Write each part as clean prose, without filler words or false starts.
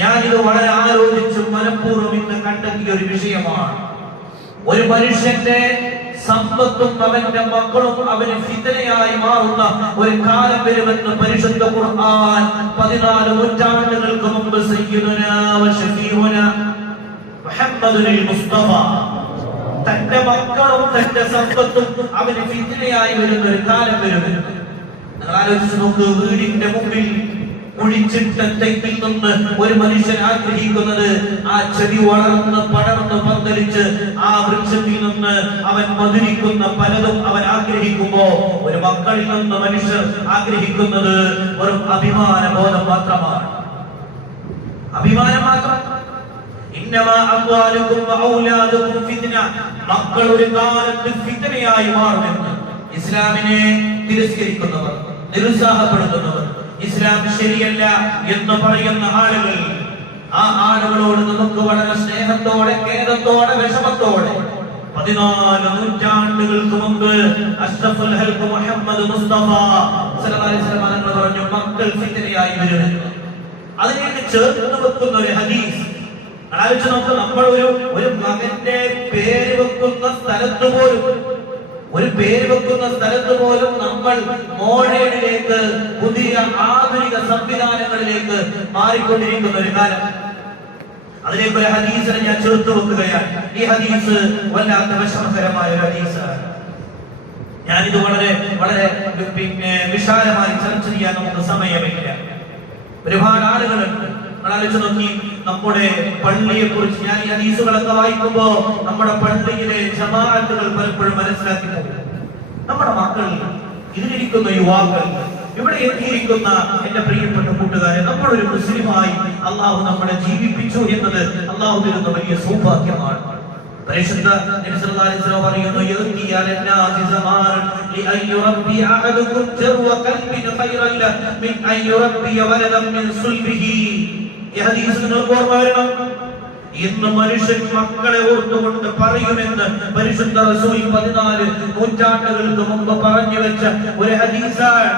ഞാനിത് വളരെ ആലോചിച്ചും മനഃപൂർവ്വം ഇന്ന് കണ്ടെത്തിയ ഒരു വിഷയമാണ്. ഒരു മനുഷ്യന്റെ സമ്പത്തും അവന്റെ മക്കളും അവന് ഫിത്നയായി മാറുന്ന ഒരു കാലം വരുമെന്ന് പരിശുദ്ധ ഖുർആൻ 14 നൂറ്റാണ്ടുകൾക്ക് മുമ്പ് സയ്യിദുനാ വ ശഫീഉനാ മുഹമ്മദുൽ മുസ്തഫ തന്റെ മക്കളും തന്റെ സമ്പത്തും അവന് ഫിത്നയായി വരുന്ന ഒരു കാലം വരുമെന്ന് നിങ്ങൾ ആലോചിച്ച് നോക്ക്. വീടിന്റെ മുമ്പിൽ ഒഴിച്ചിട്ട തെങ്ങിൽ നിന്ന് ഒരു മനുഷ്യൻ ആഗ്രഹിക്കുന്നത് ആ ചെടി വളർന്ന് പടർന്ന് പന്തലിച്ച് ആ വൃക്ഷത്തിൽ നിന്ന് അവൻ മധുരിക്കുന്ന പലതും അവൻ ആഗ്രഹിക്കുമ്പോ ഒരു മക്കളിൽ നിന്ന് മനുഷ്യർ ആഗ്രഹിക്കുന്നത് ഒരു അഭിമാന ബോധം മാത്രമാണ്. അഭിമാനം മാത്രം. മക്കൾ ഒരു കാലത്ത് ഫിത്നയായി മാറുമെന്ന് ഇസ്ലാമിനെ തിരസ്കരിക്കുന്നവർ, നിരുത്സാഹപ്പെടുത്തുന്നവർ, ഇസ്ലാം ശരിയല്ല എന്ന് പറയുന്ന ആളുകൾ, ആ ആളുകളോട് നമുക്ക് വളരെ സ്നേഹത്തോടെ, ഖേദത്തോടെ, വിഷമത്തോടെ 14 നൂറ്റാണ്ടുകൾക്ക് മുമ്പ് അഷ്റഫുൽ ഹൽഖ് മുഹമ്മദ് മുസ്തഫ സല്ലല്ലാഹു അലൈഹി വസല്ലം പറഞ്ഞു മക്കൾ ഫിത്നയായി വരുമെന്ന്. അതിനെ ചേർത്ത് വെക്കുന്ന ഒരു ഹദീസ് ആലോചിച്ച് നോക്ക്. നമ്മൾ ഒരു മകന്റെ പേര് വെക്കുന്ന സ്ഥലത്ത് പോലും നമ്മൾ മോഡേണിലേക്ക്, പുതിയ ആധുനിക സംവിധാനങ്ങളിലേക്ക് മാറിക്കൊണ്ടിരിക്കുന്ന ഒരു കാലം. അതിലേക്ക് ഒരു ഹദീസിനെ ഞാൻ ചേർത്ത് വെക്കുകയാണ്. ഈ ഹദീസ് വല്ലാത്ത വിഷമകരമായ ഒരു ഹദീസാണ്. ഞാനിത് വളരെ വളരെ വിശാലമായി ചർച്ച ചെയ്യാൻ നമുക്ക് സമയമില്ല. ഒരുപാട് ആളുകളുണ്ട്. ആലോചിച്ച് നോക്കി, നമ്മുടെ പള്ളിയെ കുറിച്ച് ഞാൻ ഈ ഹദീസുകളൊക്കെ വായിക്കുമ്പോ നമ്മുടെ പള്ളിയിലെ ജമാഅത്തുകൾ പലപ്പോഴും മനസ്സിലാക്കി പോകും. നമ്മുടെ മക്കൾ, ഇതിലിരിക്കുന്ന യുവാക്കൾ, ഇവിടെ എത്തിയിരിക്കുന്ന എന്റെ പ്രിയപ്പെട്ട കൂട്ടുകാരെ, നമ്മളൊരു മുസ്ലിമായി അള്ളാഹു നമ്മളെ ജീവിപ്പിച്ചു എന്നത് അള്ളാഹു തരുന്ന വലിയ സൗഭാഗ്യമാണ്. പരിശുദ്ധ നബി സല്ലല്ലാഹു അലൈഹി വസല്ലം പറയുന്നു, യഅതി അലന്നാസി സമാൻ ലിഅൻ യുറബ്ബി അഹദുകും ജർവ ഖൽബിൻ ഖൈറൻ മിൻ അൻ യുറബ്ബി വലദൻ മിൻ സുൽബിഹി. ഈ ഹദീസ് നിങ്ങൾക്ക് ഓർമ്മ വരണം. ഇന്ന് മനുഷ്യൻ മക്കളെ ഓർത്തുകൊണ്ട് പറയുമെന്ന് പരിശുദ്ധ റസൂൽ 14 നൂറ്റാണ്ടുകൾക്ക് മുമ്പ് പറഞ്ഞു വെച്ച ഒരു ഹദീസാണ്.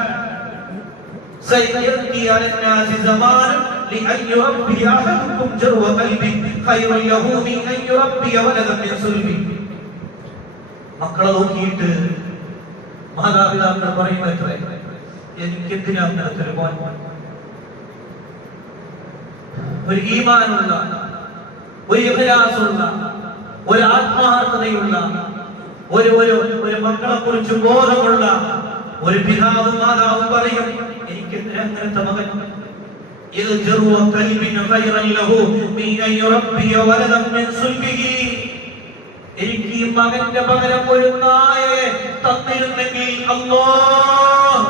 സയ്യദി അലന്നാസി സമാൻ ലിഅൻ യുറബ്ബി അഹദുകും ജർവ ഖൽബിൻ ഖൈറൻ ലഹു മിൻ അൻ യുറബ്ബി വലദൻ മിൻ സുൽബി. മക്കളെ നോക്കിയിട്ട് മാതാപിതാക്കൾ പറയുന്നത്രേ, എനിക്കെന്തിനാണ് ഒരു ഈമാനുള്ള, ഒരു ഇഖ്ലാസുള്ള, ഒരു ആത്മാർത്ഥതയുള്ള, ഒരു മക്കളെ കുറിച്ച് ബോധമുള്ള ഒരു പിതാവും മാതാവും പറയും, എനിക്ക് അങ്ങനത്തെ മകൻ എനിക്ക് ഈ മകന്റെ പകരം ഒരു നായയെ തന്നിരുന്നെങ്കിൽ അല്ലാഹ്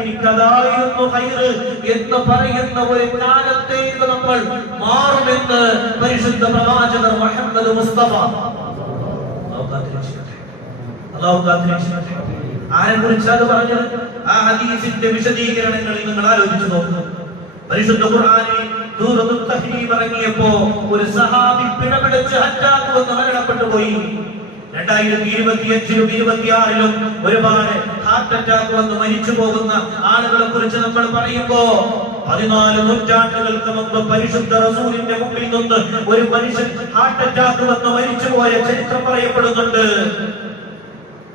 എനിക്കതായിരുന്നു ഖൈറ് എന്ന് പറയുന്ന ഒരു കാലത്തേക്ക് നമ്മൾ മാറുമെന്ന് പരിശുദ്ധ പ്രവാചകർ മുഹമ്മദ് മുസ്തഫ. ആരെ കുറിച്ചാണ് പറഞ്ഞത്? ആ ഹദീസിന്റെ വിശദീകരണങ്ങളിൽ നിങ്ങൾ ആലോചിച്ചു നോക്കുന്നു. പരിശുദ്ധ ഖുർആനിൽ സൂറത്തുൽ തഹ്രീം ഇറങ്ങിയപ്പോ ഒരു സഹാബി പിടപിടിച്ച് അറ്റാക്ക് വന്ന് മരണപ്പെട്ടു പോയി. 2025-ലും 2026-ലും ഒരുപാട് ഹാർട്ട് അറ്റാക്ക് വന്ന് മരിച്ചു പോകുന്ന ആളുകളെ കുറിച്ച് നമ്മൾ പറയുമ്പോ 14 നൂറ്റാണ്ടുകൾക്ക് മുമ്പ് പരിശുദ്ധ റസൂലിന്റെ മുമ്പിൽ നിന്ന് ഒരു മനുഷ്യൻ ഹാർട്ട് അറ്റാക്ക് വന്ന് മരിച്ചുപോയ ചരിത്രം പറയപ്പെടുന്നുണ്ട്.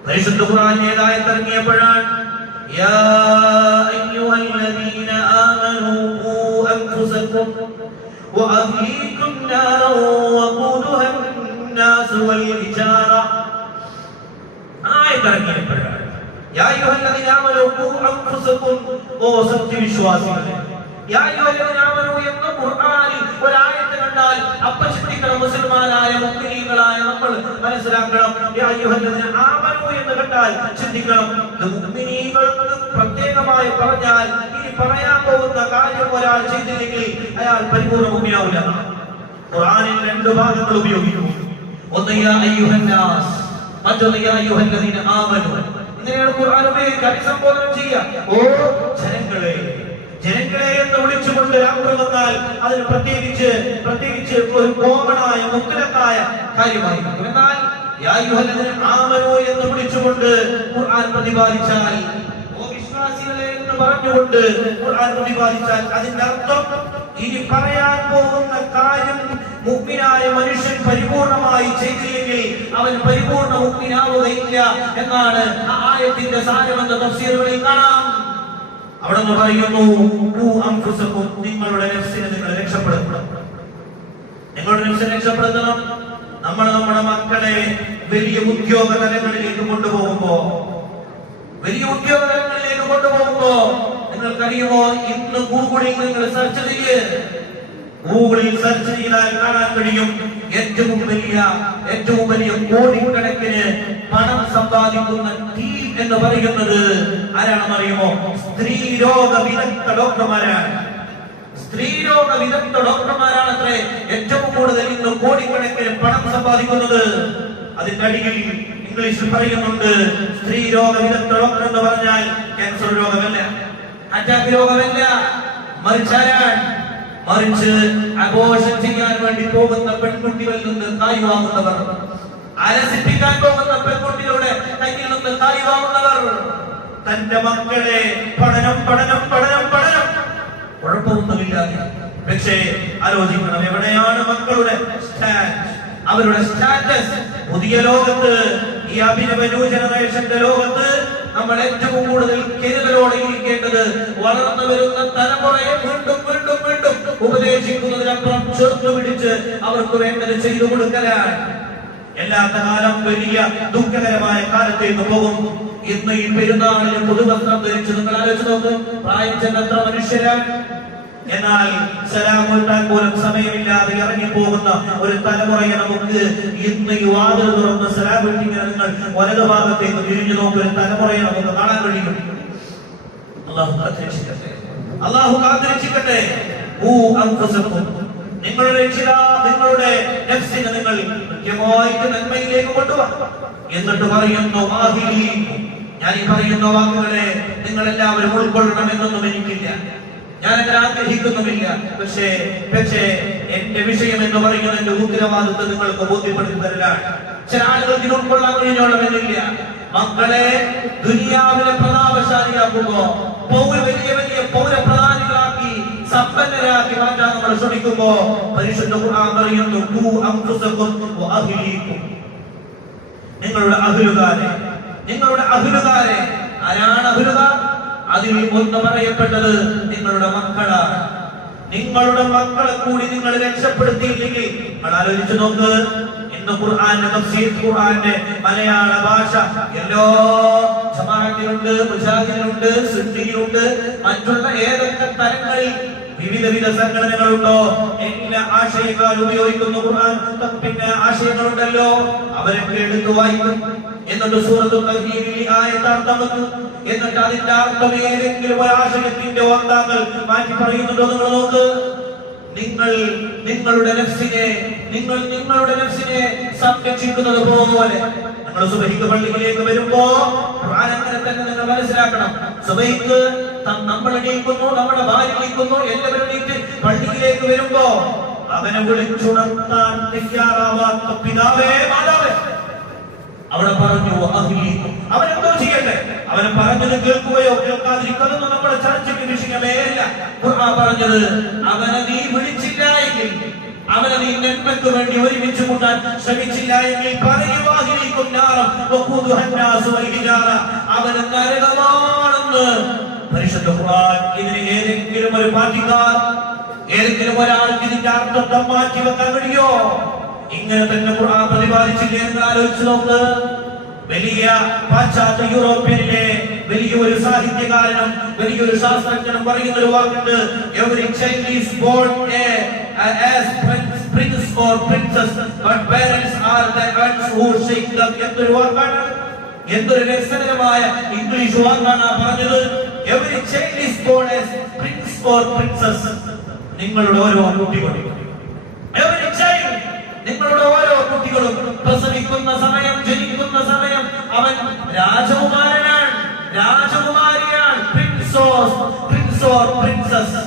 പരിശുദ്ധ ഖുർആൻ ഏതായത് ഇറങ്ങിയപ്പോഴാണ് യാ അയ്യുഹല്ലദീന ആമനൂ ഖൂ അൻഫുസകും വഅഹ്ലീകും നാറൻ വഖൂദുഹാ الناس والحجارة. ആയത്ത് ഇറങ്ങിയപ്പോഴാണ് യാ അയ്യുഹല്ലദീന ആമനൂ ഖൂ അൻഫുസകും, ഓ സത്യവിശ്വാസികളെ. യാ അയ്യുഹല്ലദീന ആമനൂ എന്ന ഖുർആനിൽ ഒരു ആയത്ത് കണ്ടാൽ അപ്പോൾ ചിന്തിക്കണം, മുസ്ലിമാനായ മുഅ്മിനീങ്ങളായ നമ്മൾ മനസ്സിലാക്കണം. യാ അയ്യുഹല്ലദീന ആമനൂ എന്ന് കണ്ടാൽ ചിന്തിക്കണം, മുഅ്മിനീങ്ങൾക്ക് പ്രത്യേകമായി പറഞ്ഞാൽ ഇനി പറയാൻ പോകുന്ന കാര്യം ഒരാൾ ചെയ്തില്ലെങ്കിൽ അയാൾ പരിപൂർണ്ണ മുഅ്മിനാവില്ല. ഖുർആനിൽ 2 ഭാഗങ്ങൾ ഉപയോഗിക്കുന്നു. ഒന്ന് യാ അയ്യുഹന്നാസ്, മറ്റൊന്ന് യാ അയ്യുഹല്ലദീന ആമനൂ. ഇങ്ങനെയാണ് ഖുർആൻ ഉപയോഗിക്കുക, അഭിസംബോധന ചെയ്യുക. ഓ ജനങ്ങളെ, ജനങ്ങളെ എന്ന് വിളിച്ചുകൊണ്ട് രാത്രി വന്നാൽ അതിന് പ്രത്യേകിച്ച് ഒരു കോമണായ മുത്തലക്കായ കാര്യമായിരിക്കും. എന്നാൽ യാ അയ്യുഹല്ലദീന ആമനൂ എന്ന് വിളിച്ചുകൊണ്ട് ഖുർആൻ പ്രതിപാദിച്ചാൽ, ഓ വിശ്വാസികളെ എന്ന് പറഞ്ഞുകൊണ്ട് ഖുർആൻ പ്രതിപാദിച്ചാൽ, അതിന്റെ അർത്ഥം ഇനി പറയാൻ പോകുന്ന കാര്യം മുഅ്മിനായ മനുഷ്യൻ പരിപൂർണമായി ചെയ്തില്ലെങ്കിൽ അവൻ പരിപൂർണ മുഅ്മിനാവുകയില്ല എന്നാണ് ആ ആയത്തിന്റെ സാരമെന്ന് തഫ്സീറുകളിൽ കാണാം. അവിടെ നിന്ന് പറയുന്നു, നിങ്ങളുടെ നഫ്സിനെ നിങ്ങൾ രക്ഷപ്പെടുത്തണം. നിങ്ങളുടെ നഫ്സിനെ രക്ഷപ്പെടുത്തണം. നമ്മൾ നമ്മുടെ മക്കളെ വലിയ ഉദ്യോഗ തലങ്ങളിലേക്ക് കൊണ്ടുപോകുമ്പോ നിങ്ങൾക്കറിയുമോ, ഇന്ന് ഗൂഗിളിൽ നിങ്ങൾ സെർച്ച് ചെയ്യ്. ഗൂഗിളിൽ സെർച്ച് ചെയ്താൽ കാണാൻ കഴിയും ഏറ്റവും വലിയ കോടിക്കണക്കിന് പണം സമ്പാദിക്കുന്ന ടീം എന്ന് പറയുന്നത് ആരാണെന്ന് അറിയുമോ? സ്ത്രീരോഗ വിദഗ്ധ ഡോക്ടർമാരാണ്. സ്ത്രീരോഗ വിദഗ്ധ ഡോക്ടർമാരാണത്രേ ഏറ്റവും കൂടുതൽ ഇന്ന് കോടിക്കണക്കിന് പണം സമ്പാദിക്കുന്നത്. അതിന്റെ അടിയിൽ ഇംഗ്ലീഷിൽ പറയുന്നുണ്ട്, സ്ത്രീരോഗ വിദഗ്ധ ഡോക്ടർ എന്ന് പറഞ്ഞാൽ ക്യാൻസർ രോഗമല്ല, അറ്റാക്ക് രോഗമല്ല, മറിച്ച് അബോർഷൻ ചെയ്യാൻ വേണ്ടി പോകുന്ന പെൺകുട്ടികളിൽ നിന്ന് കായ് വാങ്ങുന്നവർ, അലസിപ്പിക്കാൻ പോകുന്ന പെൺകുട്ടികളുടെ കയ്യിൽ നിന്ന് കായ് വാങ്ങുന്നവർ, തന്റെ മക്കളെ പഠനം കുഴപ്പമൊന്നുമില്ലാതെ. പക്ഷേ ആലോചിക്കണം, എവിടെയാണ് മക്കളുടെ അവരുടെ സ്റ്റാറ്റസ്? പുതിയ ലോകത്ത്, ഈ അഭിനവ ന്യൂ ജനറേഷന്റെ ലോകത്ത് നമ്മൾ ഏറ്റവും കൂടുതൽ കരുതലോടെ ഇരിക്കേണ്ടത് വളർന്നു വരുന്ന തലമുറയെ വീണ്ടും ഉപദേശിക്കുന്നതിനപ്പുറം ചേർത്ത് പിടിച്ച് അവർക്ക് വേണ്ടത് ചെയ്തു കൊടുക്കലാണ്. എല്ലാത്ത കാലം വലിയ ദുഃഖകരമായ കാലത്തേക്ക് പോകും. ഇന്ന് ഈ പെരുന്നാളിന് പുതുവസ്ത്രം ധരിച്ച് നിങ്ങൾ ആലോചിച്ച് നോക്ക്, പ്രായം ചെന്നത്ര മനുഷ്യരാണ്. എന്നാൽ സലാം വീട്ടാൻ പോലും സമയമില്ലാതെ ഇറങ്ങിപ്പോകുന്ന ഒരു തലമുറയെ നമുക്ക് ഇന്ന് ഈ വാതിൽ തുറന്ന് സലാം വീട്ടിങ്ങനെ നിങ്ങൾ വലതു ഭാഗത്തേക്ക് തിരിഞ്ഞു നോക്കുന്ന ഒരു തലമുറയെ നമുക്ക് കാണാൻ കഴിയും. അല്ലാഹു കാത്തിരക്ഷിക്കട്ടെ. നിങ്ങളുടെ നഫ്സിനെ നിങ്ങൾ കൃത്യമായിട്ട് നന്മയിലേക്ക് കൊണ്ടുപോകുക. എന്നിട്ട് പറയുന്നു, ഞാൻ ഈ പറയുന്ന വാക്കുകളെ നിങ്ങൾ എല്ലാവരും ഉൾക്കൊള്ളണമെന്നൊന്നും എനിക്കില്ല, ഞാൻ അങ്ങനെ ആഗ്രഹിക്കുന്നുമില്ല. പക്ഷേ എന്റെ വിഷയം എന്ന് പറയുന്നത് എന്റെ ഉത്തരവാദിത്വം നിങ്ങൾക്ക് ബോധ്യപ്പെടുത്തി തരലാണ്. ചില ആളുകൾക്ക് ഇത് ഉൾക്കൊള്ളാൻ കഴിഞ്ഞോളമെന്നില്ല. മക്കളെ ദുനിയാവിലെ പ്രതാപശാലിയാക്കുമ്പോ വലിയ പൗരപ്രധാനികളാക്കി സമ്പന്നരാക്കി മാറ്റാൻ നമ്മൾ ശ്രമിക്കുമ്പോ പരിശുദ്ധ ഖുർആൻ പറയുന്നു, നിങ്ങളുടെ അഹ്ലുകാരെ. ആരാണ് അഹ്ലുകാർ? അതിൽ ഒന്ന് പറയപ്പെട്ടത് നിങ്ങളുടെ മക്കളാണ്. നിങ്ങളുടെ മക്കളെ കൂടി നിങ്ങൾ രക്ഷപ്പെടുത്തിയില്ലെങ്കിൽ നിങ്ങൾ ആലോചിച്ചു നോക്ക്. ഇന്ന് ഖുർആന്റെ തഫ്സീർ, ഖുർആന്റെ മലയാള ഭാഷ എല്ലാ ജമാഅത്തിലുണ്ട്, മുജാഹിദിലുണ്ട്, സുന്നിയിലുണ്ട്, മറ്റുള്ള ഏതൊക്കെ തലങ്ങളിൽ വിവിധ സംഘടനകളുണ്ടോ എല്ലാ ആശയക്കാർ ഉപയോഗിക്കുന്ന ഖുർആൻ പിന്നെ ആശയങ്ങളുണ്ടല്ലോ, അവരൊക്കെ എടുത്തു വായിക്കും. എന്നിട്ട് സൂറത്തുൽ തഹ്രീമിൽ ഈ ആയത്ത് അർത്ഥം വെക്കും. എന്നിട്ട് അതിന്റെ അർത്ഥം ഏതെങ്കിലും ഒരു ആശയത്തിന്റെ വാർത്താക്കൾ മാറ്റി പറയുന്നുണ്ടോ നിങ്ങൾ നോക്ക്. നിങ്ങളുടെ നഫ്സിനെ സംരക്ഷിക്കുന്നത് പോലെ നിങ്ങൾ സുബഹിക്ക് പള്ളിയിലേക്ക് വരുമ്പോ ഖുർആൻ അങ്ങനെ തന്നെ നിങ്ങൾ മനസ്സിലാക്കണം. സുബഹിക്ക് നമ്മൾ എണീക്കുന്നു, നമ്മുടെ ഭാര്യ എണീക്കുന്നു, എല്ലാവരും എണീറ്റ് പള്ളിയിലേക്ക് വരുമ്പോ അവനെ വിളിച്ചുണർത്താൻ തയ്യാറാവാത്ത പിതാവേ മാതാവേ, അവിടെ പറഞ്ഞു അവനെന്തോ ചെയ്യട്ടെ, അവനെ പറഞ്ഞത് കേൾക്കുകയോ കേൾക്കാതിരിക്കുന്നതൊന്നും നമ്മുടെ ചർച്ചയ്ക്ക് വിഷയമേ അല്ല. ഖുർആൻ പറഞ്ഞത് അവനെ നീ വിളിച്ചില്ല എങ്കിൽ, അവനെ നീ നന്മയ്ക്ക് വേണ്ടി ഒരുമിച്ച് കൂട്ടാൻ ശ്രമിച്ചില്ല എങ്കിൽ അവന് നരകമാണെന്ന് പരിശുദ്ധ ഖുർആൻ. ഇതിന് ഏതെങ്കിലും ഒരു പാർട്ടിക്കാർ, ഏതെങ്കിലും ഒരാൾക്ക് ഇതിന്റെ അർത്ഥത്തെ മാറ്റി വെക്കാൻ കഴിയോ? ഇങ്ങനെ തന്നെ ഖുർആൻ പ്രതിപാദിച്ചില്ലേ എന്ന് ആലോചിച്ച് നോക്ക്. വലിയ പാശ്ചാത്യ യൂറോപ്യനിലെ വലിയൊരു സാഹിത്യകാരനും വലിയൊരു ശാസ്ത്രജ്ഞനും പറയുന്ന ഒരു വാക്കുണ്ട്, every child is born as prince or princess but parents are the ones who shape them. എന്തൊരു വാക്കാണ്, എന്തൊരു രസകരമായ ഇംഗ്ലീഷ് വാക്കാണ് പറഞ്ഞത്. every child is born as prince or princess. നിങ്ങളുടെ ഓരോ കുട്ടികളും, every child, നിങ്ങളുടെ ഓരോ കുട്ടികളും പ്രസവിക്കുന്ന സമയം, ജനിക്കുന്ന സമയം അവൻ രാജകുമാരനാണ്, രാജകുമാരിയാണ്. പ്രിൻസ് ഓർ പ്രിൻസസ്,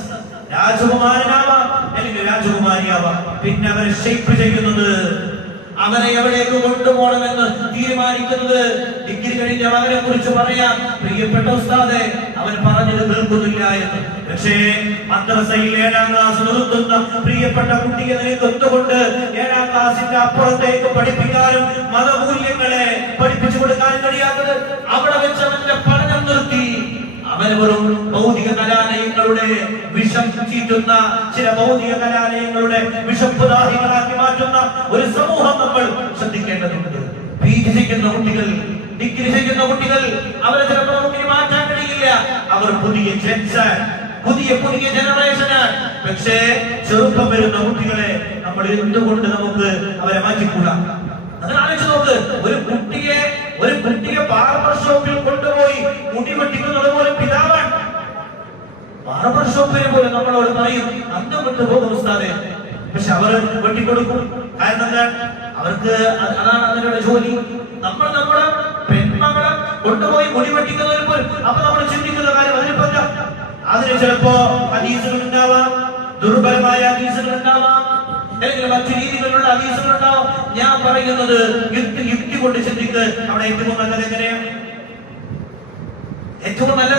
രാജകുമാരനാവാം അല്ലെങ്കിൽ രാജകുമാരിയാവാം. പിന്നെ അവരെ ഷേപ്പ് ചെയ്യുന്നത്, അവനെ എവിടേക്ക് കൊണ്ടുപോകണമെന്ന് തീരുമാനിക്കുന്നത്. ഡിഗ്രി കഴിഞ്ഞ മകനെ കുറിച്ച് പറയാം, പ്രിയപ്പെട്ട ഉസ്താദെ, അവൻ പറഞ്ഞത് കേൾക്കുന്നില്ല എന്ന്. പക്ഷേ മദ്രസയിൽ 7ാം ക്ലാസ് നിർത്തുന്ന പ്രിയപ്പെട്ട കുട്ടിയെ നിലനിർത്തുകൊണ്ട് 7ാം ക്ലാസിന്റെ അപ്പുറത്തേക്ക് പഠിപ്പിക്കാനും മതമൂല്യങ്ങളെ പഠിപ്പിച്ചു കൊടുക്കാനും കഴിയാത്തത് അവിടെ വെച്ച് അവന്റെ പഠനം നിർത്തി. അവൻ വെറും ഭൗതിക കലാലയങ്ങളുടെ വിഷം ചീറ്റുന്ന, ചില ഭൗതിക കലാലയങ്ങളുടെ വിഷപ്പുദാഹികളാക്കി മാറ്റുന്ന ഒരു സമൂഹം നമ്മൾ ശ്രദ്ധിക്കേണ്ടതുണ്ട്. PG ചെയ്യുന്ന കുട്ടികൾ, ഡിഗ്രി ചെയ്യുന്ന കുട്ടികൾ, അവരെ ചിലപ്പോൾ നമുക്ക് മാറ്റാൻ കഴിയില്ല. അവർ പുതിയ പുതിയ ജനറേഷനാണ്. പക്ഷേ ചെറുപ്പം വരുന്ന കുട്ടികളെ നമ്മൾ എന്തുകൊണ്ട് നമുക്ക് അവരെ മാറ്റിക്കൂടാ? അത് ആലോചിച്ച് നോക്ക്. ഒരു കുട്ടിയെ ബാർബർ ഷോപ്പിൽ കൊണ്ടുപോയി മുടി വെട്ടിക്കുന്നത് പോലെ പിതാവാണ്. ബാർബർ ഷോപ്പിനെ പോലെ നമ്മളോട് പറയും അന്തം വിട്ടു പോകും ഉസ്താദേ. പക്ഷെ അവർ വെട്ടിക്കൊടുക്കും. കാരണം എന്താണ്? അവർക്ക് അതാണ് അവരുടെ ജോലി. നമ്മൾ നമ്മുടെ പെൺമകളെ കൊണ്ടുപോയി മുടി വെട്ടിക്കുന്നതിൽ പോലും അപ്പൊ നമ്മൾ ചിന്തിക്കുന്ന കാര്യം അതിന് ചിലപ്പോ ഹദീസുകൾ ഉണ്ടാവാം, ദുർബലമായ ഹദീസുകൾ ഉണ്ടാവാം, അല്ലെങ്കിൽ മറ്റു രീതികളിലുള്ള ഹദീസുകൾ ഉണ്ടാവാം. ഞാൻ പറയുന്നത് യുക്തി കൊണ്ട് ചിന്തിക്ക്. അവിടെ ഏറ്റവും നല്ലത്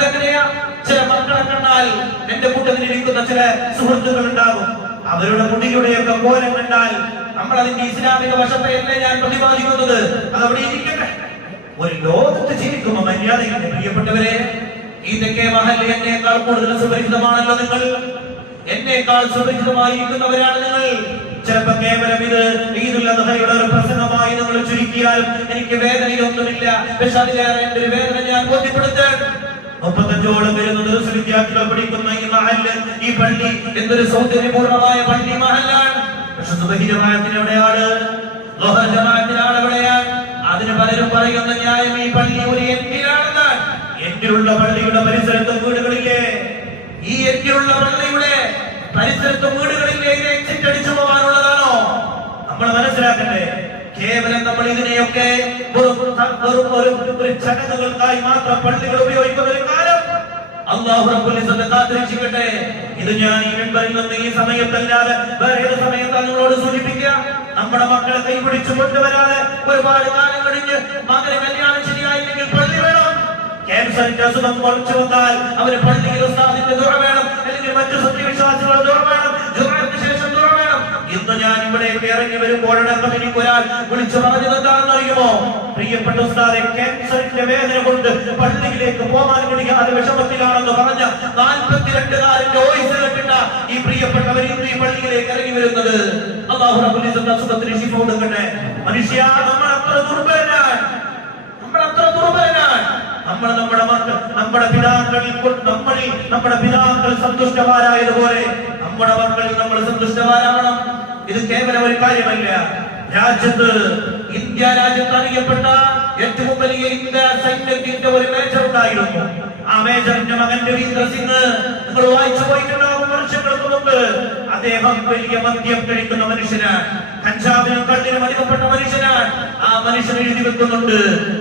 എങ്ങനെയാ? ചില മക്കളെ കണ്ടാൽ, എന്റെ കൂട്ടത്തിലിരിക്കുന്ന ചില സുഹൃത്തുക്കൾ ഉണ്ടാകും, അവരുടെ മുടിയുടെയൊക്കെ കോലം കണ്ടാൽ നമ്മൾ അതിന്റെ ഇസ്ലാമിക വശത്തെയല്ലേ ഞാൻ പ്രതിപാദിക്കുന്നത്. അതവിടെ ഇരിക്കട്ടെ. ഒരു ലോകത്ത് ജീവിക്കുമ്പോ മര്യാദയുണ്ട്. പ്രിയപ്പെട്ടവരെ, ഇതൊക്കെ മഹൽ എന്നേക്കാൾ കൂടുതൽ സുപരിചിതമാണല്ലോ നിങ്ങൾ. എന്നേക്കാൾ സുപരിചിതമായിരിക്കുന്നവരാണ് നിങ്ങൾ. ചിലപ്പോ കേവലം ഇത് ഈദുൽ അദ്ഹയുടെ ഒരു പ്രസംഗമായി നിങ്ങൾ ചുരുക്കിയാലും എനിക്ക് വേദനയൊന്നുമില്ല. പക്ഷെ അതിലേറെ എന്റെ ഒരു വേദന ഞാൻ ബോധ്യപ്പെടുത്താൻ 35ഓളം വരുന്ന ദർസ് വിദ്യാർത്ഥികൾ പഠിക്കുന്ന ഈ മഹല്ല്, ഈ പള്ളി എന്തൊരു സൗന്ദര്യപൂർണമായ പള്ളി മഹല്ലാണ്. പക്ഷെ സുബഹി ജമാഅത്തിന് എവിടെയാണ്? ളുഹർ ജമാഅത്തിന് എവിടെയാണ്? അതിന് പലരും പറയുന്ന ന്യായം ഈ പള്ളി ഒരു എൻഡിലാണെന്നാണ്. എൻഡിലുള്ള പള്ളിയുടെ പരിസരത്തും വീടുകളില്ലേ? ഈ എൻഡിലുള്ള പള്ളിയുടെ പരിസരത്തും വീടുകളില്ലേ? ഇത് എക്സിറ്റ് അടിച്ചു പോകാനുള്ളതാണോ? നമ്മൾ മനസ്സിലാക്കണ്ടേ. കേവലം നമ്മൾ ഇതിനെയൊക്കെ ഒരു ചടങ്ങുകൾക്കായി മാത്രം പള്ളികൾ ഉപയോഗിക്കുന്ന ഒരു കാലം അല്ലാഹു റബ്ബുൽ ഇസ്സത്ത് കാത്തിരക്ഷിക്കട്ടെ. ഇത് ഞാൻ ഈ മെമ്പറിൽ നിന്ന് ഈ സമയത്തല്ലാതെ വേറെ ഏത് സമയത്താണ് നിങ്ങളോട് സൂചിപ്പിക്കുക. നമ്മുടെ മക്കളെ കൈപിടിച്ചു കൊണ്ടുവരാതെ ഒരുപാട് കാലം കഴിഞ്ഞ് മകന് കല്യാണം ശരിയായില്ലെങ്കിൽ പള്ളി വേണം. ക്യാൻസറിന്റെ അസുഖം കുറച്ചു വന്നാൽ അവര് പള്ളിയിൽ ഉസ്താദിന്റെ ദുആ വേണം, അല്ലെങ്കിൽ മറ്റു സത്യവിശ്വാസികളുടെ ദുആ വേണം, ജുമുഅക്ക് ശേഷം ദുആ വേണം. ഇന്ന് ഞാൻ ഇവിടേക്ക് ഇറങ്ങി വരുമ്പോഴടക്കം എനിക്ക് ഒരാൾ വിളിച്ചു പറഞ്ഞത് എന്താണെന്ന് അറിയുമോ? പ്രിയപ്പെട്ട ഉസ്താദെ, ക്യാൻസറിന്റെ വേദന കൊണ്ട് പള്ളിയിലേക്ക് പോകാൻ കഴിയാതെ വിഷമത്തിലാണെന്ന് പറഞ്ഞ 42 വോയിസ് കേട്ടിട്ട ഈ പ്രിയപ്പെട്ടവർ ഇന്ന് ഈ പള്ളിയിലേക്ക് ഇറങ്ങി വരുന്നത്. അല്ലാഹു റബ്ബുൽ ഇസ്സത്ത് അസുഖത്തിന് ശിഫ കൊടുക്കട്ടെ. മനുഷ്യ, നമ്മൾ അത്ര ദുർബലനാണ്. നമ്മൾ നമ്മുടെ പിതാക്കൾ സന്തുഷ്ടമാരായതുപോലെ നമ്മുടെ മക്കളിൽ നമ്മൾ സന്തുഷ്ടമാരാവണം. ഇത് കേവലം ഒരു കാര്യമല്ല. ഇന്ത്യ രാജ്യത്ത് അറിയപ്പെട്ട ഏറ്റവും വലിയ ഇന്ത്യ സൈന്യത്തിന്റെ ഒരു മേജർ ഉണ്ടായിരുന്നു. ആ മേജറിന്റെ മകൻ രവീന്ദ്ര സിംഗ് നിങ്ങൾ വായിച്ചു പോയിട്ടുണ്ടാകും വർഷങ്ങൾക്ക് മുമ്പ്. അദ്ദേഹം വലിയ മദ്യം കഴിക്കുന്ന മനുഷ്യനാണ്, കഞ്ചാവിനും കള്ളിനും അടിമപ്പെട്ട മനുഷ്യനാണ്. ആ മനുഷ്യൻ എഴുതി വെക്കുന്നുണ്ട്,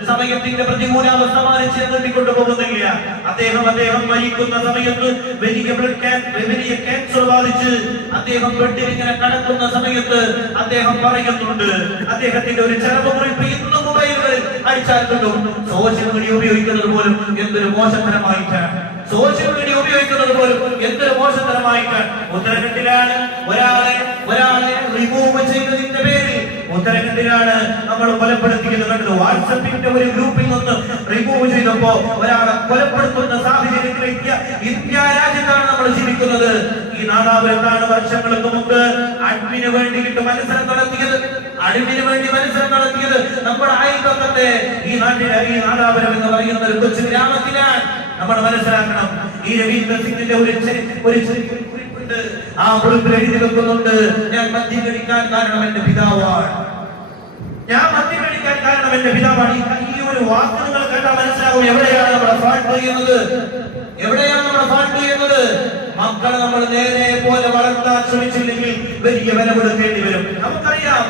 സമയത്തിന്റെ പ്രതികൂലാവസ്ഥ മാനിച്ച് നീട്ടിക്കൊണ്ടു പോകുന്നില്ല. അദ്ദേഹം മരിക്കുന്ന സമയത്ത് വലിയ ക്യാൻസർ ബാധിച്ച് അദ്ദേഹം ബെഡിൽ ഇങ്ങനെ കിടക്കുന്ന സമയത്ത് അദ്ദേഹം പറയുന്നുണ്ട്, അദ്ദേഹത്തിന്റെ ഒരു ചെലവ് കുറിപ്പ് ഇന്ന് മൊബൈലുകളിൽ അടിച്ചാൽ കിട്ടും. സോഷ്യൽ മീഡിയ ഉപയോഗിക്കുന്നത് പോലും എന്തൊരു മോശത്തരമായിട്ടാണ്. സോഷ്യൽ മീഡിയ ഉപയോഗിക്കുന്നത് പോലും എന്തൊരു മോശത്തരമായിട്ടാണ്. ഉത്തരാഖണ്ഡിലാണ് ഒരാളെ റിമൂവ് ചെയ്തതിന്റെ പേരിൽ ഉത്തരാഖണ്ഡിലാണ് നമ്മൾ കൊലപ്പെടുത്തിയത് കണ്ടത്. വാട്സപ്പിന്റെ ഒരു ഗ്രൂപ്പിൽ നിന്ന് റിമൂവ് ചെയ്തപ്പോ ഒരാളെ കൊലപ്പെടുത്തുന്ന സാഹചര്യത്തിലേക്ക് ഇന്ത്യ രാജ്യത്താണ് നമ്മൾ ജീവിക്കുന്നത്. ഈ നാദാപുരത്താണ് വർഷങ്ങൾക്ക് മുമ്പ് അഡ്മിന് വേണ്ടിയിട്ട് മത്സരം നടത്തിയത്. നമ്മുടെ അയൽപക്കത്തെ ഈ നാദാപുരം എന്ന് പറയുന്ന ഒരു കൊച്ചു ഗ്രാമത്തിലാണ്. നമ്മൾ മനസ്സിലാക്കണം, ഈ രവീന്ദ്ര സിംഗിന്റെ ഒരു ആ കുറിപ്പിൽ എഴുതി വെക്കുന്നുണ്ട്, ഞാൻ മദ്യം കഴിക്കാൻ കാരണം എന്റെ പിതാവാണ്. ഈ ഒരു വാക്ക് നിങ്ങൾ കേട്ടാൽ മനസ്സിലാവും എവിടെയാണ് നമ്മുടെ ഫാൾട്ട് ചെയ്യുന്നത്. മക്കളെ നമ്മൾ നേരെ പോലെ വളർത്താൻ ശ്രമിച്ചില്ലെങ്കിൽ വലിയ വില കൊടുക്കേണ്ടി വരും. നമുക്കറിയാം,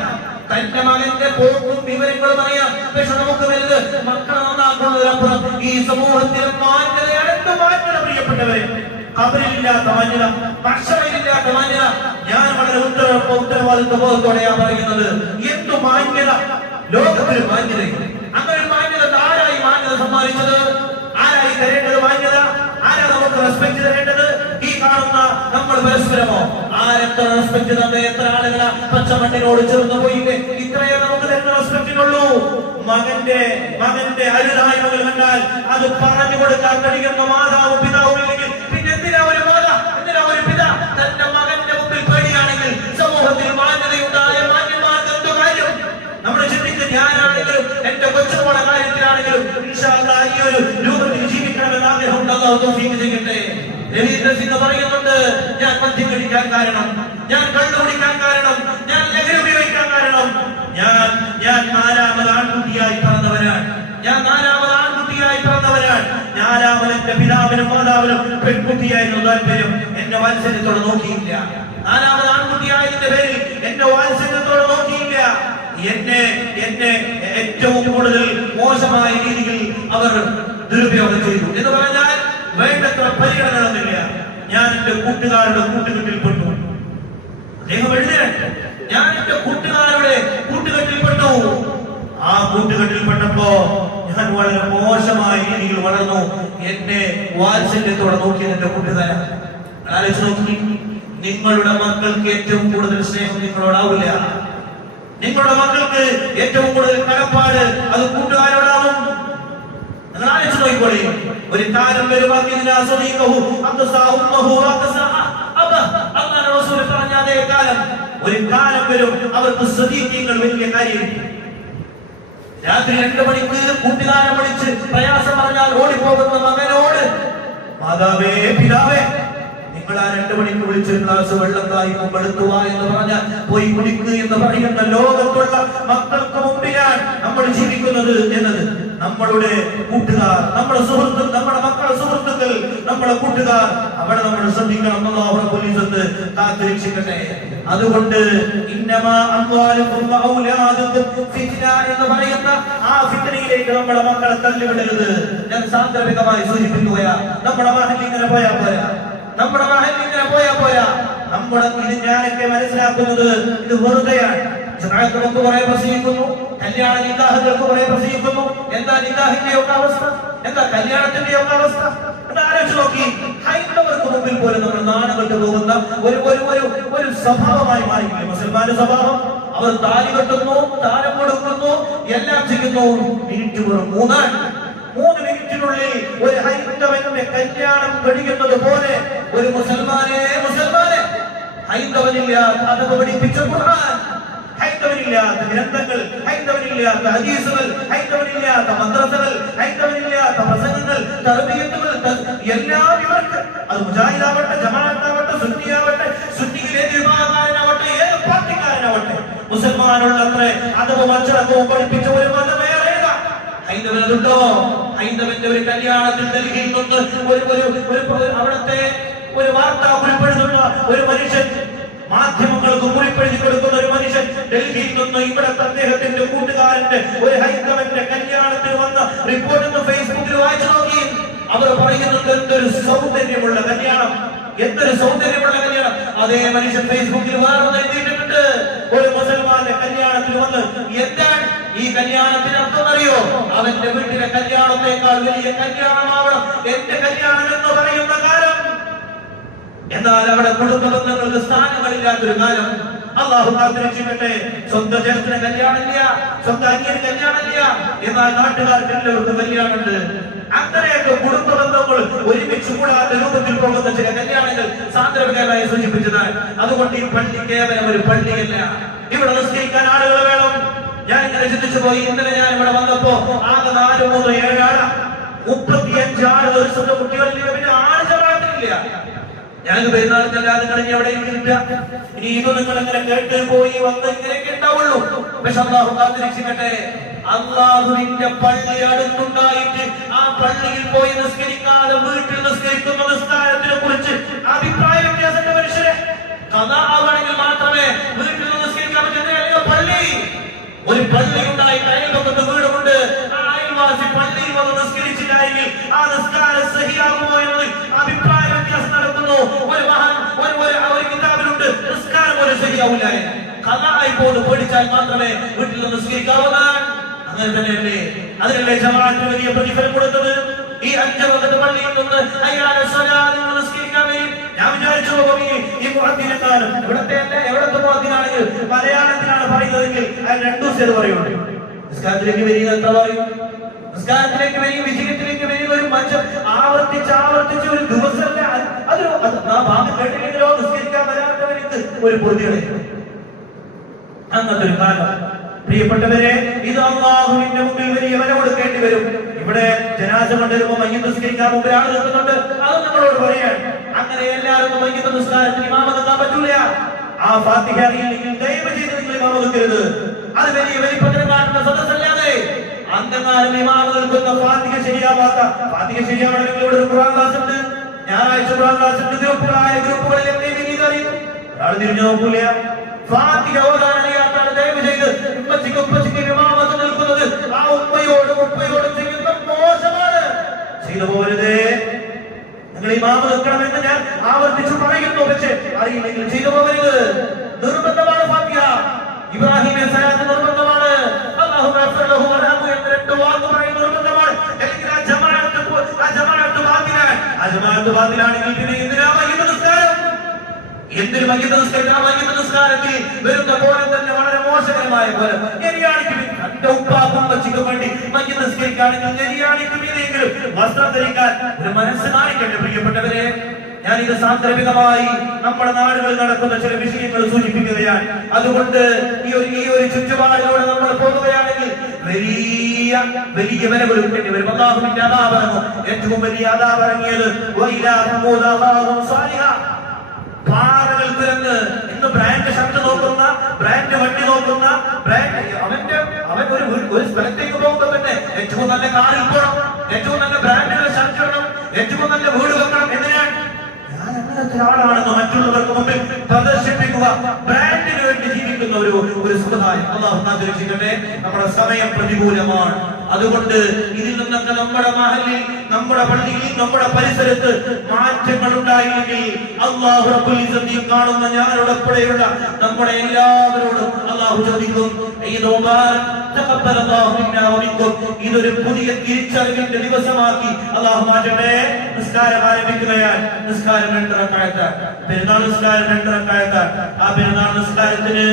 തന്റെ മകന്റെ പോക്കും വിവരങ്ങളും അറിയാം. പക്ഷെ നമുക്ക് വലുത് മക്കളെ നന്നാക്കുന്നതിനപ്പുറം ഈ സമൂഹത്തിലെ മാന്യതയാണ്. എന്ത് മാന്യത പ്രിയപ്പെട്ടവരെ! കബറിലില്ലാത്ത മാന്യത, ഭക്ഷണമില്ലാത്ത മാന്യത. ഞാൻ വളരെ ഉത്തരവാദിത്വ ബോധത്തോടെയാണ് പറയുന്നത്. എന്തു മാന്യത, ലോകത്തിന് മാന്യതയുണ്ട്. അങ്ങനെ ഒരു മാന്യത ആരായി മാന്യത സമ്മാനിച്ചത്? ആരായി തരേണ്ടത് മാന്യത? ആരാ നമുക്ക് റെസ്പെക്ട് തരേണ്ടത്? ഈ കാണുന്ന നമ്മൾ പരസ്പരമോ? ആരെത്ര റെസ്പെക്ട് തന്നെ? എത്ര ആളുകളാ പച്ചമണ്ണിനോട് ചേർന്ന് പോയില്ലേ? ഇത്രയേ നമുക്ക് തരുന്ന റെസ്പെക്റ്റിനുള്ളൂ. മകന്റെ അരുതായ്മകൾ കണ്ടാൽ അത് പറഞ്ഞു കൊടുക്കാൻ കഴിയുന്ന മാതാവും പിതാവും ഇല്ലെങ്കിൽ പിന്നെ എന്തിനാ ഒരു മാതാ, എന്തിനാ ഒരു പിതാ? തന്റെ മകന്റെ മുമ്പിൽ പേടിയാണെങ്കിൽ സമൂഹത്തിൽ മാന്യതയുണ്ടായ മാന്യന്മാർക്ക് എന്ത് കാര്യം? നമ്മൾ ചിന്തിക്കും, ഞാനാണെങ്കിലും എന്റെ കൊച്ചുമോളെ കാര്യത്തിലാണെങ്കിലും ഇൻഷാ അല്ലാഹ് ഈ ഒരു രൂപത്തിൽ ജീവിക്കണമെന്ന് ആഗ്രഹമുണ്ട്. അല്ലാഹു തൗഫീഖ് ചെയ്യട്ടെ. രവീന്ദ്ര സിംഗ് പറയുന്നുണ്ട്, ഞാൻ മദ്യം കഴിക്കാൻ കാരണം, ഞാൻ കള്ളു കുടിക്കാൻ കാരണം, ഞാൻ ലഹരി ഉപയോഗിക്കാൻ കാരണം, ഞാൻ നാലാമത് ആൺകുട്ടിയായി പിറന്നവനാണ്. നാലാമത് എന്റെ പിതാവിനും മാതാവിനും പെൺകുട്ടിയായിരുന്നു താല്പര്യം. എന്റെ വാത്സല്യത്തോടെ നോക്കിയില്ല. നാലാമത് ആൺകുട്ടിയായതിന്റെ പേരിൽ എന്റെ വാത്സല്യത്തോടെ നോക്കിയില്ല. എന്നെ ഏറ്റവും കൂടുതൽ മോശമായ രീതിയിൽ അവർ ദുരുപയോഗം ചെയ്തു എന്ന് പറഞ്ഞാൽ വേണ്ടത്ര പരിഗണന തന്നില്ല. ഞാൻ എന്റെ കൂട്ടുകാരുടെ കൂട്ടുകെട്ടിൽപ്പെട്ടു. അദ്ദേഹം എഴുതുകയാണ്, ഞാൻ എന്റെ കൂട്ടുകാരുടെ കൂട്ടുകെട്ടിൽപ്പെട്ടു. ആ കൂട്ടുകെട്ടിൽപ്പെട്ടപ്പോ ഞാൻ വളരെ മോശമായ രീതിയിൽ വളർന്നു. എന്നെ വാത്സല്യത്തോടെ നോക്കിയത് എന്റെ കൂട്ടുകാരാണ്. ആലോചിച്ച് നോക്കി, നിങ്ങളുടെ മക്കൾക്ക് ഏറ്റവും കൂടുതൽ സ്നേഹം നിങ്ങളോടാവില്ല. നിങ്ങളുടെ മക്കൾക്ക് ഏറ്റവും കൂടുതൽ കടപ്പാട് അത് കൂട്ടുകാരോടാവും. ആലോചിച്ച് നോക്കിക്കോളി. ഒരു കാലം വരും പറഞ്ഞ അതേ കാലം, ഒരു കാലം വരും അവർക്ക് സദീഖീങ്ങൾ വലിയ കാര്യം. രാത്രി 2 മണിക്ക് കൂട്ടുകാരൻ വിളിച്ച് പ്രയാസം പറഞ്ഞാൽ ഓടിപ്പോകുന്ന മകനോട്, മാതാവേ പിതാവേ, നിങ്ങൾ ആ 2 മണിക്ക് വിളിച്ചൊരു ഗ്ലാസ് വെള്ളം തായിക്കും എടുത്തുവാ എന്ന് പറഞ്ഞാൽ പോയി കുടിക്കുക എന്ന് പറയുന്ന ലോകത്തുള്ള മക്കൾക്ക് മുമ്പിലാണ് നമ്മൾ ജീവിക്കുന്നത് എന്നത്. നമ്മളുടെ കൂട്ടുകാർ, നമ്മുടെ സുഹൃത്ത്, നമ്മുടെ മക്കളുടെ സുഹൃത്തുക്കൾ, നമ്മുടെ കൂട്ടുകാർ, അവിടെ നമ്മൾ ശ്രദ്ധിക്കണം. അവരുടെ പോലീസത്ത് കാത്തിരക്ഷിക്കട്ടെ. അതുകൊണ്ട് ഇന്നമാ അംവാലുക്കും ഔലാദുക്കും ഫിത്ന എന്ന് പറയുന്ന ആ ഫിത്നയിലേക്ക് നമ്മുടെ മക്കളെ തള്ളിവിടരുത്. ഞാൻ സാന്ദർഭികമായി സൂചിപ്പിക്കുകയാ. നമ്മുടെ മഹൽ ഇങ്ങനെ പോയാ പോരാ. നമ്മുടെ ഇത് ഞാനൊക്കെ മനസ്സിലാക്കുന്നത് ഇത് വെറുതെയാണ്. ജമാഅത്തുകൾക്ക് കുറെ പ്രസംഗിക്കുന്നു, കല്യാണ നിക്കാഹുകൾക്ക് കുറെ പ്രസംഗിക്കുന്നു. എന്താ നിക്കാഹിന്റെ ഒക്കെ അവസ്ഥ? എന്താ കല്യാണത്തിന്റെ ഒക്കെ അവസ്ഥ? ആലോചിച്ച് നോക്കി. ഹൈന്ദവർക്ക് മുമ്പിൽ പോലും നമ്മൾ നാണുകെട്ട് പോകുന്ന ഒരു സ്വഭാവമായി മാറിയില്ലേ മുസൽമാന്റെ സ്വഭാവം? അവർ താലി കെട്ടുന്നു, താരം കൊടുക്കുന്നു, എല്ലാം ചെയ്യുന്നു. മിനിറ്റ് വെറും 3 മിനിറ്റിനുള്ളിൽ ഒരു ഹൈന്ദവന്റെ കല്യാണം കഴിയുന്നത് പോലെ ഒരു മുസൽമാനെ ഹൈന്ദവനില്ലാത്ത അതവ് പഠിപ്പിച്ച ഖുർആൻ, ഹൈന്ദവനില്ലാത്ത ഗ്രന്ഥങ്ങൾ, ഹൈന്ദവനില്ലാത്ത ഹദീസുകൾ, ഹൈന്ദവനില്ലാത്ത മദ്രസകൾ, ഹൈന്ദവനില്ലാത്ത പ്രസംഗങ്ങൾ, തർബീയത്തുകൾ എല്ലാം ഇവർക്ക്. അത് മുജാഹിദാവട്ടെ, ജമാഅത്താവട്ടെ, സുന്നിയാവട്ടെ, സുന്നിയിലെ വിഭാഗക്കാരനാവട്ടെ, ഏത് പാർട്ടിക്കാരനാവട്ടെ, മുസൽമാനുള്ളത്ര അതവും അച്ചടക്കവും പഠിപ്പിച്ച ഒരു മതമേറെ ഹൈന്ദവനുണ്ടോ? ഹൈന്ദവന്റെ ഒരു കല്യാണത്തിൽ ഡൽഹിയിൽ നിന്ന് അവിടുത്തെ ഒരു വാർത്താ കുറിപ്പെഴുതുന്ന ഒരു മനുഷ്യൻ, മാധ്യമങ്ങൾക്ക് കുറിപ്പെഴുതി കൊടുക്കുന്ന ഒരു മനുഷ്യൻ ഡൽഹിയിൽ നിന്ന് ഇവിടുത്തെ അദ്ദേഹത്തിന്റെ കൂട്ടുകാരന്റെ ഒരു ഹൈന്ദവന്റെ കല്യാണത്തിന് വന്ന റിപ്പോർട്ട് ഫേസ്ബുക്കിൽ വായിച്ചു നോക്കി. അവർ പറയുന്നത് എന്തൊരു സൗന്ദര്യമുള്ള കല്യാണം, എന്തൊരു സൗന്ദര്യമുള്ള കല്യാണം. അതേ മനുഷ്യൻ ഫേസ്ബുക്കിൽ വേറെ എഴുതിയിട്ടുണ്ട്, ഒരു മുസൽമാന്റെ കല്യാണത്തിൽ വന്ന് എന്താണ് ഈ കല്യാണത്തിന് അർത്ഥം അറിയോ? അവന്റെ വീട്ടിലെ കല്യാണത്തെക്കാൾ വലിയ കല്യാണമാവണം എന്റെ കല്യാണം എന്ന് പറയുന്ന കാലം. എന്നാൽ അവിടെ കുടുംബ ബന്ധങ്ങൾക്ക് സ്ഥാനങ്ങളില്ലാത്തൊരു കാലം. അള്ളാഹു കാത്തിരക്ഷിക്കട്ടെ. സ്വന്തം ജ്യേഷ്ഠന് കല്യാണമില്ല, സ്വന്തം അനിയന് കല്യാണമില്ല, എന്നാൽ നാട്ടുകാർക്ക് എല്ലാവർക്കും കല്യാണമുണ്ട്. അങ്ങനെയൊക്കെ കുടുംബ ബന്ധങ്ങൾ ഒരുമിച്ച് കൂടാത്ത രൂപത്തിൽ പോകുന്ന ചില കല്യാണങ്ങൾ സാന്ദർഭികമായി സൂചിപ്പിച്ചതാണ്. അതുകൊണ്ട് ഈ പള്ളി കേവലം ഒരു പള്ളിയല്ല. ഇവിടെ നിസ്കരിക്കാൻ ആളുകൾ വേണം. ഞാൻ ഇങ്ങനെ ചിന്തിച്ചു പോയി. ഇന്നലെ ഞാൻ ഇവിടെ വന്നപ്പോ ആകെ 4, 3, 7 ആള്, 35 ആളുകൾ, ഒരു സ്വന്തം കുട്ടികളില്ല, പിന്നെ ആള് ചെറാട്ടില്ല. ഞങ്ങൾക്ക് പെരുന്നാളിനല്ലാതെ കഴിഞ്ഞ് എവിടെയും കിട്ടുക. ഇനി ഇത് നിങ്ങൾ ഇങ്ങനെ കേട്ട് പോയി വന്ന് ഇങ്ങനെയൊക്കെ ഉണ്ടാവുള്ളൂ. പക്ഷെ അള്ളാഹു കാത്തിരക്ഷിക്കട്ടെ. അള്ളാഹുവിന്റെ പള്ളി അടുത്തുണ്ടായിട്ട് ആ പള്ളിയിൽ പോയി നിസ്കരിക്കാതെ വീട്ടിൽ നിസ്കരിക്കുന്ന നിസ്കാരത്തിനെ കുറിച്ച് അഭിപ്രായ വ്യത്യാസത്തിന്റെ മനുഷ്യരെ കഥാവാണെങ്കിൽ മാത്രമേ വീട്ടിൽ നിസ്കരിക്കാൻ പറ്റുന്ന പള്ളി. ഒരു പള്ളി ഉണ്ടായിട്ട് അയൽപക്കത്ത് വീടുമുണ്ട്, ആ അയൽവാസി പള്ളിയിൽ വന്ന് നിസ്കരിച്ചിട്ടാണെങ്കിൽ ആ നിസ്കാരം സഹിയാകുമോ എന്ന് അഭിപ്രായ വ്യത്യാസം നടക്കുന്നു. ഒരു കിതാബിലുണ്ട് നിസ്കാരം ഒരു ശരിയാവില്ല. ഖലായി പോകുന്നു പേടിച്ചാൽ മാത്രമേ വീട്ടിൽ നിന്ന് നിസ്കരിക്കാവുന്നതാണ്. അങ്ങനെ തന്നെയല്ലേ അതിനല്ലേ ജമാഅത്തിന് വലിയ പ്രതിഫലം കൊടുത്തത്. ഈ 5 വഖത്ത് പള്ളിയിൽ നിന്ന് അയ്യാല സ്വലാത്ത് നിസ്കരിക്കാൻ വേണ്ടി ഞാൻ വിചാരിച്ചു ഈ മുഅദ്ദിനെക്കാളും എവിടത്തെ മുഅദ്ദിനാണെങ്കിൽ മലയാളത്തിലാണ് പറയുന്നതെങ്കിൽ അത് 2 ദിവസം പറയുള്ളൂ. നിസ്കാരത്തിലേക്ക് വരിക എത്ര പറയും? നിസ്കാരത്തിലേക്ക് വരിക വിജയത്തിലേക്ക് വരിക ഒരു മനുഷ്യൻ ആവർത്തിച്ച് ഒരു ദിവസമല്ല അതൊരു ആ ഭാഗം കേട്ടില്ലെങ്കിലോ നിസ്കരിക്കാൻ വരാത്തവർക്ക് ഒരു പൊറുതികളെ അങ്ങനത്തെ ഒരു കാലം. പ്രിയപ്പെട്ടവരെ, ഇത് അല്ലാഹുവിന്റെ മുമ്പിൽ വലിയ വില കൊടുക്കേണ്ടി വരും. ഇവിടെ ജനാസ കൊണ്ടുവരുമ്പോ മയ്യിത്ത് നിസ്കരിക്കാൻ മുമ്പ് ആൾ നിൽക്കുന്നുണ്ട്. അത് നമ്മളോട് പറയാൻ അങ്ങനെ എല്ലാവരും മയ്യിത്ത് നിസ്കാരത്തിന് ഇമാമ നിൽക്കാൻ പറ്റൂല. ആ ഫാത്തിഹ അറിയില്ലെങ്കിൽ ദയവ് ചെയ്ത് നിങ്ങൾ ഇമാമ നിൽക്കരുത്. അത് വലിയ വലിപ്പത്തിന് കാട്ടുന്ന സദസ്സല്ലാതെ അന്തകാലം ഇമാമ നിൽക്കുന്ന ഫാത്തിഹ ശരിയാവണമെങ്കിൽ ഇവിടെ ഒരു ഖുർആൻ ക്ലാസ് ഉണ്ട്. ഞായറാഴ്ച ഖുർആൻ ക്ലാസ് ഉണ്ട്. ഗ്രൂപ്പുകളിൽ എന്തെങ്കിലും അറിയും. ഒരാൾ തിരിഞ്ഞു നോക്കൂല. ഫാത്തിഹ ഓതാൻ അറിയാത്താണ് ദയവ് ചെയ്ത് ഉപ്പച്ചിക്ക് ഇമാമത്ത് നിൽക്കുന്നത്. ആ ഉപ്പയോട് ചെയ്യുന്ന മോശമാണ്. ചെയ്തു പോരുതേ. നിങ്ങൾ ഇമാമ നിൽക്കണമെന്ന് ഞാൻ ആവർത്തിച്ചു പറയുന്നു. പക്ഷേ അറിയില്ലെങ്കിൽ ചെയ്തു പോകരുത്. നിർബന്ധമാണ് ഫാത്തിഹ. ഇബ്രാഹിം സലാത്ത് നിർബന്ധമാണ്. അല്ലാഹു ഗഫർ ലഹു വറഹമു എന്ന 2 വാക്ക് പറയുന്നത് നിർബന്ധമാണ്. അല്ലെങ്കിൽ ആ ജമാഅത്ത് ബാത്തിലാണെങ്കിൽ പിന്നെ എന്തിനാ മയ്യിത്ത് നിസ്കാരം? എന്തിന് മയ്യിത്ത് നിസ്കാരത്തിൽ വരുന്ന പോലെ തന്നെ വളരെ മോശകരമായ പോലെ എന്റെ ഉപ്പാക്കും വച്ചിക്ക് വേണ്ടി മയ്യിത്ത് നിസ്കരിക്കുകയാണെങ്കിൽ നെരിയാണിക്ക് മീതെങ്കിലും വസ്ത്രം ധരിക്കാൻ ഒരു മനസ്സ് കാണിക്കട്ടെ. പ്രിയപ്പെട്ടവരെ, ഞാനിത് സാന്ദർഭികമായി നമ്മുടെ നാടുകളിൽ നടക്കുന്ന ചില വിഷയങ്ങൾ സൂചിപ്പിക്കുകയാണ്. അതുകൊണ്ട് ഈ ഒരു ചുറ്റുപാടിലൂടെ നമ്മൾ പോകുകയാണെങ്കിൽ വലിയ വില കൊടുക്കേണ്ടി വരും. അല്ലാഹുവിന്റെ അദാബ് ഇറങ്ങും. ഏറ്റവും വലിയ അദാബ് ഇറങ്ങിയത് പാറകൾ തുരന്ന് ഇന്ന് ബ്രാൻഡ് ഷർട്ട് നോക്കുന്ന, ബ്രാൻഡ് വണ്ടി നോക്കുന്ന, അവൻ ഒരു സ്ഥലത്തേക്ക് പോകുമ്പോൾ തന്നെ ഏറ്റവും നല്ല കാറിൽ പോകണം, ഏറ്റവും നല്ല ബ്രാൻഡുള്ള ഷർട്ട് ഇടണം, ഏറ്റവും നല്ല വീട് വെക്കണം. എന്തിനാണ്? ഞാൻ അങ്ങനത്തെ ആളാണെന്ന് മറ്റുള്ളവർക്ക് മുമ്പിൽ പ്രദർശിപ്പിക്കുക. ബ്രാൻഡിന് വേണ്ടി ജീവിക്കുന്ന ഒരു സമുദായം. അല്ലാഹു കാത്തിരക്ഷിക്കട്ടെ. നമ്മുടെ സമയം പ്രതികൂലമാണ്. അതുകൊണ്ട് ഇതിൽ നിന്നൊക്കെ നമ്മുടെ മഹലിൽ, നമ്മുടെ പള്ളിയിൽ, നമ്മുടെ പരിസരത്ത് മാറ്റങ്ങൾ ഉണ്ടായില്ലെങ്കിൽ അല്ലാഹു റബ്ബുൽ ഇസ്സത്തിൽ കാണുന്ന ഞാനോടൊപ്പടെയുള്ള നമ്മുടെ എല്ലാവരോടും അല്ലാഹു ചോദിക്കും, ഇതൊരു പുതിയ തിരിച്ചറിവിന്റെ ദിവസമാക്കി അല്ലാഹു മാറ്റട്ടെ. നിസ്കാരം ആരംഭിക്കുകയാൽ നിസ്കാരം 2 റക്അത്ത്, പെരുന്നാൾ നിസ്കാരം 2 റക്അത്ത്. ആ പെരുന്നാൾ നിസ്കാരത്തിന്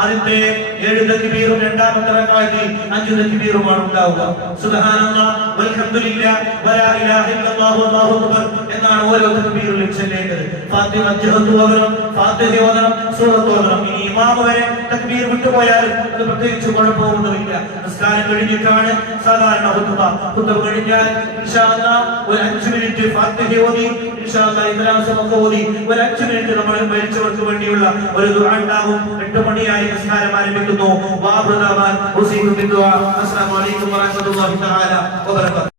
ആദ്യത്തെ 7 തക്ബീറും രണ്ടാമത്തെ റക്അത്തിൽ 5 തക്ബീറുമാണ് ഉണ്ടാവുക. സുബ്ഹാനല്ലാഹ് വൽഹംദുലില്ലാഹ് വലാ ഇലാഹ ഇല്ലല്ലാഹു അല്ലാഹു അക്ബർ എന്നാണ് ഓരോ തക്ബീറിലും ചൊല്ലേണ്ടത്. ഫാത്തിഹ ഓതണം, ഫാത്തിഹ ഓതണം, സൂറത്ത് ഓതണം. ഇനി ഇമാം വരെ തക്ബീർ വിട്ടുപോയാൽ അത് പ്രത്യേകിച്ച് കുഴപ്പമൊന്നുമില്ല. നിസ്കാരം കഴിഞ്ഞിട്ടാണ് സാധാരണ ഖുത്ബ കഴിഞ്ഞാൽ ഇൻഷാ അല്ലാഹ് ഒരു 5 മിനിറ്റ് ഫാത്തിഹ ഓതി ഇൻഷാ അല്ലാഹ് ഇഖ്ലാസ് ഓതി ഒരു 5 മിനിറ്റ് നമ്മൾ മരിച്ചവർക്ക് വേണ്ടിയുള്ള ഒരു ദുആ ഉണ്ടാകും. 8 മണിയായി നിസ്കാരം ആരംഭിക്കുന്നു. അസ്സലാമു അലൈക്കും വറഹ്മത്തുള്ളാഹി തആല വബറകാതുഹു.